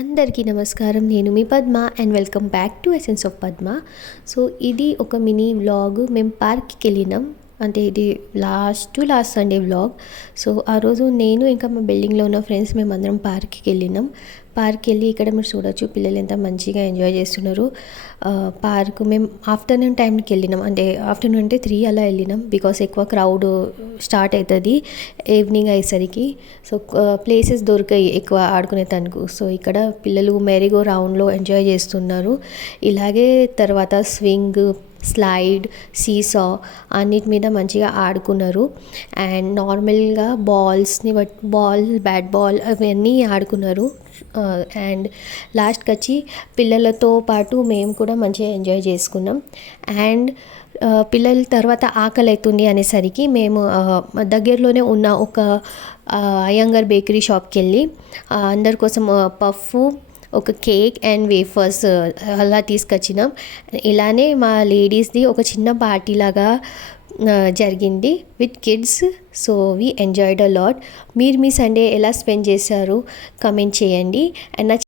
అందరికీ నమస్కారం. నేను మీ Padma and welcome back to essence of Padma. So ఇది ఒక మినీ వ్లాగ్. మేము పార్క్కి వెళ్ళినాం. అంటే ఇది లాస్ట్ సండే వ్లాగ్. సో ఆ రోజు నేను ఇంకా మా బిల్డింగ్లో ఉన్న ఫ్రెండ్స్ మేమందరం పార్క్కి వెళ్ళినాం. పార్క్కి వెళ్ళి ఇక్కడ మీరు చూడొచ్చు పిల్లలు ఎంత మంచిగా ఎంజాయ్ చేస్తున్నారు. పార్క్ మేము ఆఫ్టర్నూన్ టైంకి వెళ్ళినాం. అంటే ఆఫ్టర్నూన్ అంటే 3 అలా వెళ్ళినాం. బికాస్ ఎక్కువ క్రౌడ్ స్టార్ట్ అవుతుంది ఈవినింగ్ అయ్యేసరికి. సో ప్లేసెస్ దొరికాయి ఎక్కువ ఆడుకునే తనకు. సో ఇక్కడ పిల్లలు మెరీగో రౌండ్లో ఎంజాయ్ చేస్తున్నారు. ఇలాగే తర్వాత స్వింగ్, స్లైడ్, సీసా అన్నిటి మీద మంచిగా ఆడుకున్నారు. అండ్ నార్మల్గా బ్యాట్ బాల్ అవన్నీ ఆడుకున్నారు. అండ్ లాస్ట్కి వచ్చి పిల్లలతో పాటు మేము కూడా మంచిగా ఎంజాయ్ చేసుకున్నాం. అండ్ పిల్లల తర్వాత ఆకలి అవుతుంది అనేసరికి మేము దగ్గరలోనే ఉన్న ఒక అయ్యంగార్ బేకరీ షాప్కి వెళ్ళి అందరి కోసం పఫ్, ఒక కేక్ అండ్ వేఫర్స్ అలా తీసుకొచ్చినాం. ఇలానే మా లేడీస్ది ఒక చిన్న పార్టీ లాగా జరిగింది with kids. So we enjoyed a lot. మీరు మీ సండే ఎలా స్పెండ్ చేశారు కమెంట్ చేయండి. అండ్